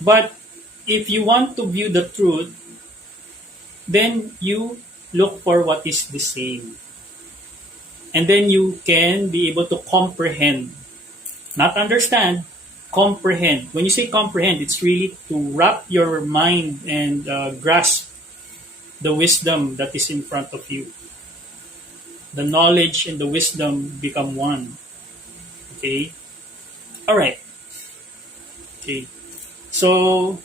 But if you want to view the truth, then you look for what is the same. And then you can be able to comprehend, not understand, comprehend. When you say comprehend, it's really to wrap your mind and grasp the wisdom that is in front of you. The knowledge and the wisdom become one. Okay? All right. Okay. So,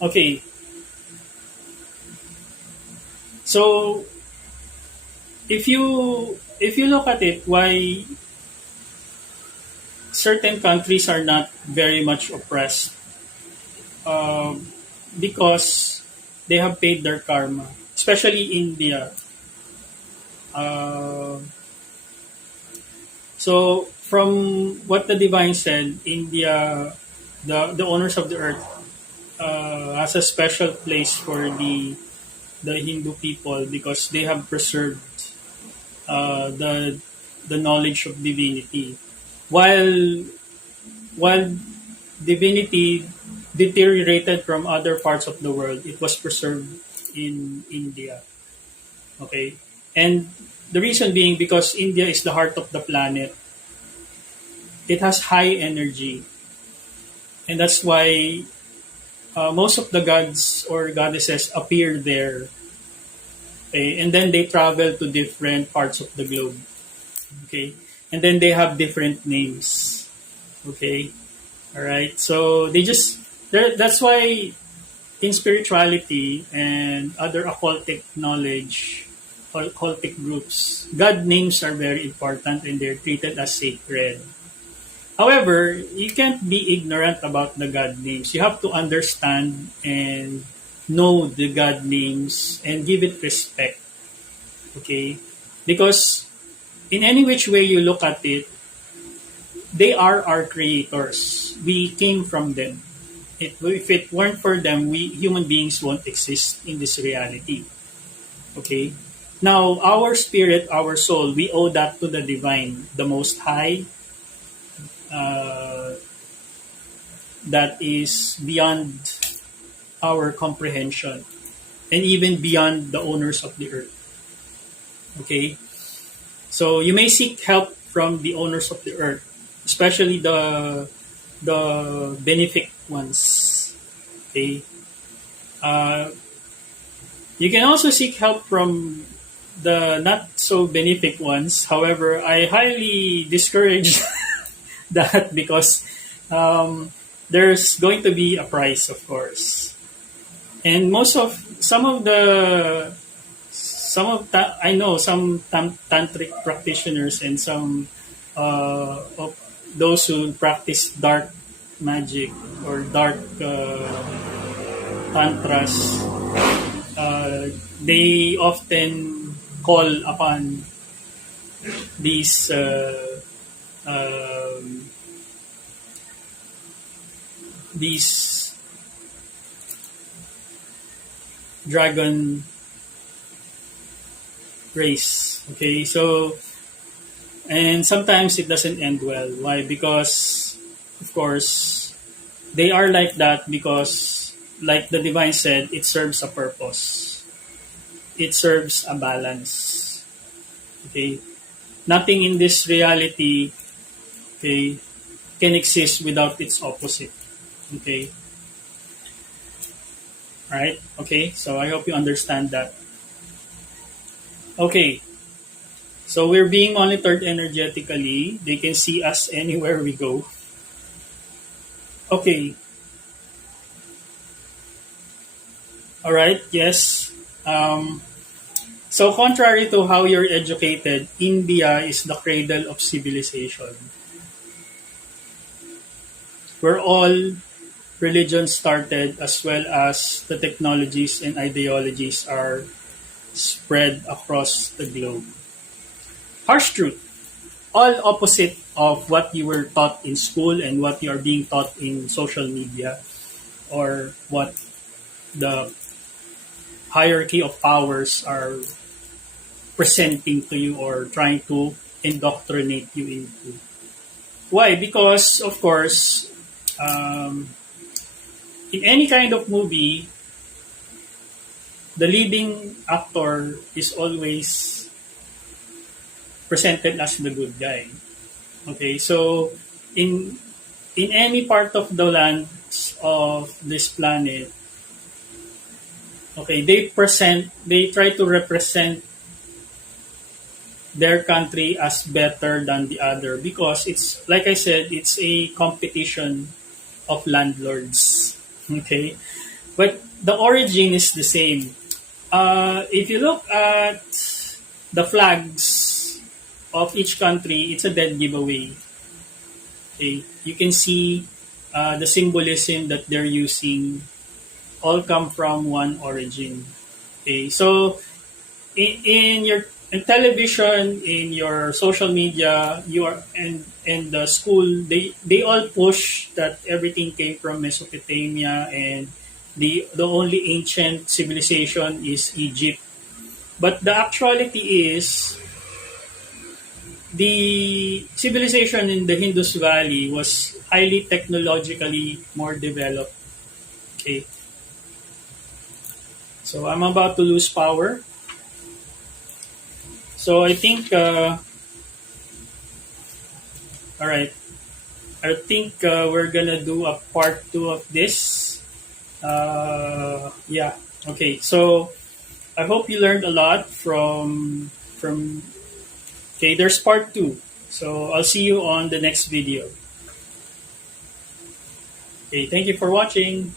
okay. So, if you look at it, why certain countries are not very much oppressed, um, because they have paid their karma, especially India. Uh, so from what the divine said, India, the owners of the earth, has a special place for the Hindu people because they have preserved uh, the the knowledge of divinity, while while divinity deteriorated from other parts of the world, it was preserved in India. Okay, and the reason being because India is the heart of the planet. It has high energy, and that's why most of the gods or goddesses appear there. Okay, and then they travel to different parts of the globe. Okay, and then they have different names. Okay, all right. So they just that's why in spirituality and other occultic knowledge, occultic groups, God names are very important and they're treated as sacred. However, you can't be ignorant about the God names. You have to understand and know the God names and give it respect. Okay? Because in any which way you look at it, they are our creators. We came from them. If it weren't for them, we human beings won't exist in this reality. Okay? Now, our spirit, our soul, we owe that to the divine, the most high, uh, that is beyond our comprehension and even beyond the owners of the earth. Okay? So you may seek help from the owners of the earth, especially the benefic ones. Okay? Uh, you can also seek help from the not so benefic ones. However, I highly discourage that because um, there's going to be a price, of course. And I know some tantric practitioners and some of those who practice dark magic or dark tantras. They often call upon these um, these dragon race. Okay, so and sometimes it doesn't end well. Why? Because of course they are like that because, like the divine said, it serves a purpose. It serves a balance. Okay, nothing in this reality, okay, can exist without its opposite. Okay, right? Okay, so I hope you understand that. Okay, so we're being monitored energetically. They can see us anywhere we go. Okay, all right, yes. Um, so, contrary to how you're educated, India is the cradle of civilization, where all religions started, as well as the technologies and ideologies are spread across the globe. Harsh truth. All opposite of what you were taught in school and what you are being taught in social media, or what the hierarchy of powers are presenting to you or trying to indoctrinate you into. Why? Because, of course, um, in any kind of movie, the leading actor is always presented as the good guy. Okay, so in in any part of the lands of this planet, okay, they try to represent their country as better than the other because it's like I said, it's a competition of landlords. Okay, but the origin is the same. If you look at the flags of each country, it's a dead giveaway. Okay, you can see the symbolism that they're using all come from one origin. Okay, so in your in television, in your social media, you are and the school, they all push that everything came from Mesopotamia and the only ancient civilization is Egypt. But the actuality is the civilization in the Indus Valley was highly technologically more developed. Okay, so I'm about to lose power. So I think, all right, I think we're gonna do a part two of this. Yeah, okay. So I hope you learned a lot from. Okay, there's part two. So I'll see you on the next video. Okay, thank you for watching.